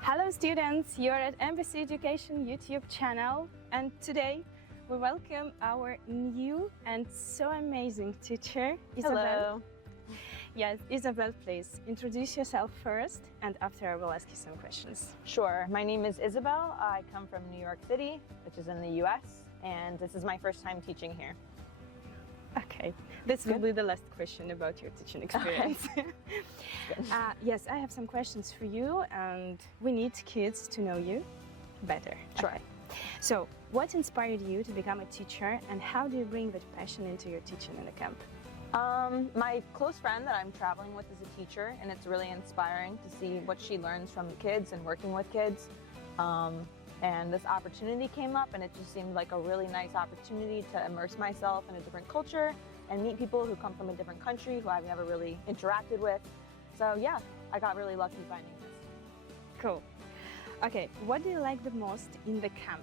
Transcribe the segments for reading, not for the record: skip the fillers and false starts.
Hello students, you're at Embassy Education YouTube channel, and today we welcome our new and so amazing teacher, Isabella. Hello. Yes, Isabella, please introduce yourself first, and after I will ask you some questions. Sure. My name is Isabella. I come from New York City, which is in the US, and this is my first time teaching here. Okay, this will be the last question about your teaching experience. Yes, I have some questions for you, and we need kids to know you better. Sure. Okay. So, what inspired you to become a teacher, and how do you bring that passion into your teaching in the camp? My close friend that I'm traveling with is a teacher, and it's really inspiring to see what she learns from the kids and working with kids. And this opportunity came up, and it just seemed like a really nice opportunity to immerse myself in a different culture and meet people who come from a different country who I've never really interacted with. So yeah, I got really lucky finding this. Cool. Okay, what do you like the most in the camp?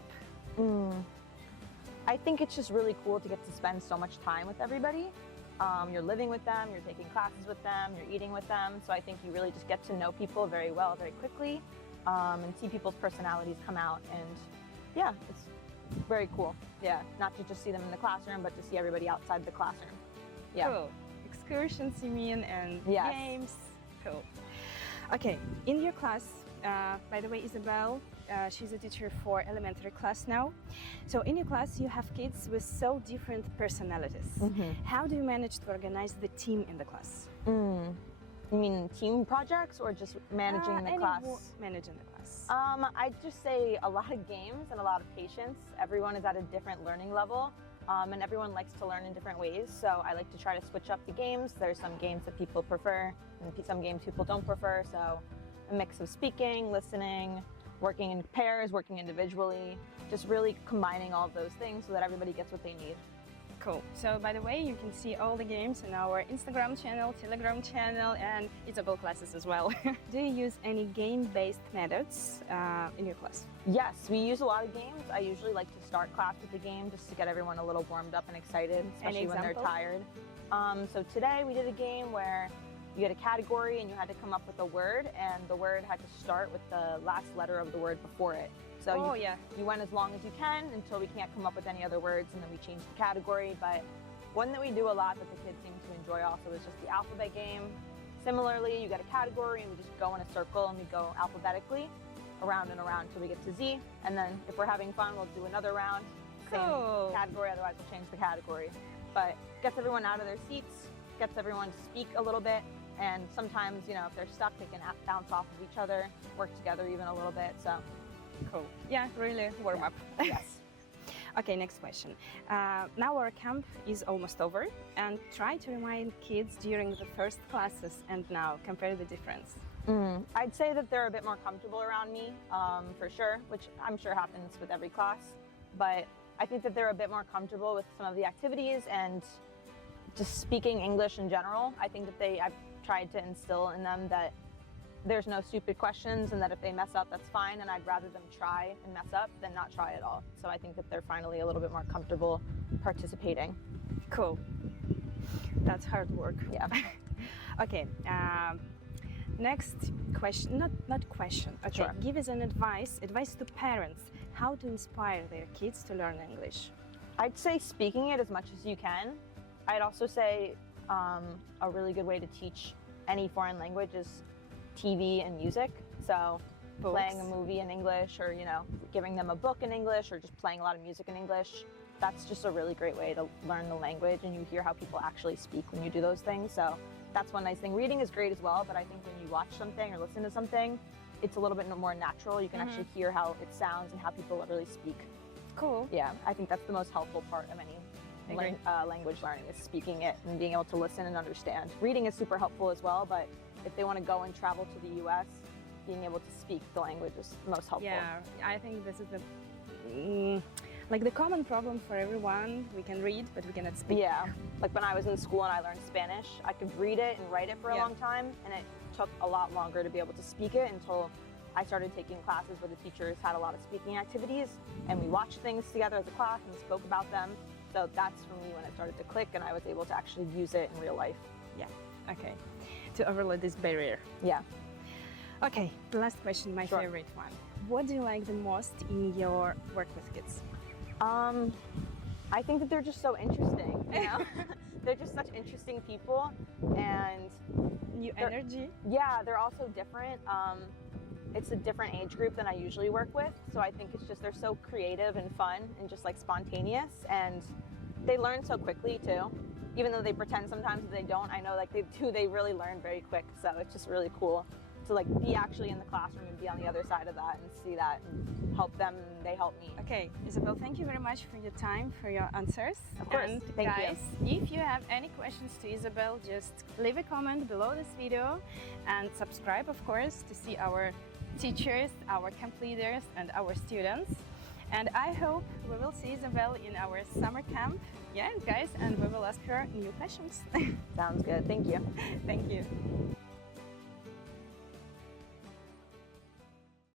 I think it's just really cool to get to spend so much time with everybody. You're living with them, you're taking classes with them, you're eating with them. So I think you really just get to know people very well, very quickly. And see people's personalities come out, and yeah, it's very cool. Yeah, not to just see them in the classroom, but to see everybody outside the classroom. Yeah. Cool. Excursions, you mean, and Yes. games. Cool. Okay, in your class, by the way, Isabel, she's a teacher for elementary class now. So in your class, you have kids with so different personalities. How do you manage to organize the team in the class? You mean team projects or just managing the class? Managing the class. I'd just say a lot of games and a lot of patience. Everyone is at a different learning level, and everyone likes to learn in different ways. So I like to try to switch up the games. There's some games that people prefer and some games people don't prefer. So a mix of speaking, listening, working in pairs, working individually, just really combining all of those things so that everybody gets what they need. Cool. So by the way, you can see all the games in our Instagram channel, Telegram channel, and Isabel classes as well. Do you use any game-based methods in your class? Yes, we use a lot of games. I usually like to start class with a game just to get everyone a little warmed up and excited, especially when they're tired. So today we did a game where you had a category and you had to come up with a word, and the word had to start with the last letter of the word before it. So you went as long as you can until we can't come up with any other words, and then we change the category. But one that we do a lot that the kids seem to enjoy also is just the alphabet game. Similarly, you get a category and we just go in a circle and we go alphabetically around and around until we get to Z. And then if we're having fun, we'll do another round, same category, otherwise we'll change the category. But gets everyone out of their seats, gets everyone to speak a little bit. And sometimes, you know, if they're stuck, they can bounce off of each other, work together even a little bit. So. Cool. Yeah, really warm up. Yes. Okay, next question. Now our camp is almost over, and try to remind kids during the first classes and now, compare the difference. I'd say that they're a bit more comfortable around me, for sure, which I'm sure happens with every class. But I think that they're a bit more comfortable with some of the activities and just speaking English in general. I think that I've tried to instill in them that there's no stupid questions, and that if they mess up, that's fine, and I'd rather them try and mess up than not try at all. So I think that they're finally a little bit more comfortable participating. Cool. That's hard work. Yeah. Okay. Next question, not question. Okay. Sure. Give us an advice to parents how to inspire their kids to learn English. I'd say speaking it as much as you can. I'd also say a really good way to teach any foreign language is TV and music. So playing a movie in English, or, you know, giving them a book in English, or just playing a lot of music in English. That's just a really great way to learn the language, and you hear how people actually speak when you do those things. So that's one nice thing. Reading is great as well, but I think when you watch something or listen to something, it's a little bit more natural. You can actually hear how it sounds and how people really speak. Cool. Yeah, I think that's the most helpful part of any language learning, is speaking it and being able to listen and understand. Reading is super helpful as well, but if they want to go and travel to the US, being able to speak the language is most helpful. Yeah, I think this is the common problem for everyone. We can read, but we cannot speak. Yeah, like when I was in school and I learned Spanish, I could read it and write it for a long time, and it took a lot longer to be able to speak it until I started taking classes where the teachers had a lot of speaking activities, and we watched things together as a class and spoke about them. So that's for me when it started to click, and I was able to actually use it in real life. Yeah, okay. To overlay this barrier. Yeah. Okay, the last question, my Sure. favorite one. What do you like the most in your work with kids? I think that they're just so interesting, you know? They're just such interesting people, and New energy? yeah, they're also different. It's a different age group than I usually work with, so I think it's just they're so creative and fun and just like spontaneous, and they learn so quickly too. Even though they pretend sometimes that they don't, I know like they do, they really learn very quick, so it's just really cool to like be actually in the classroom and be on the other side of that and see that and help them and they help me. Okay, Isabel, thank you very much for your time, for your answers. Of course, and thank guys, if you have any questions to Isabel, just leave a comment below this video and subscribe, of course, to see our teachers, our camp leaders, and our students. And I hope we will see Isabel in our summer camp. Yeah, guys, and we will ask her new questions. Sounds good. Thank you. Thank you.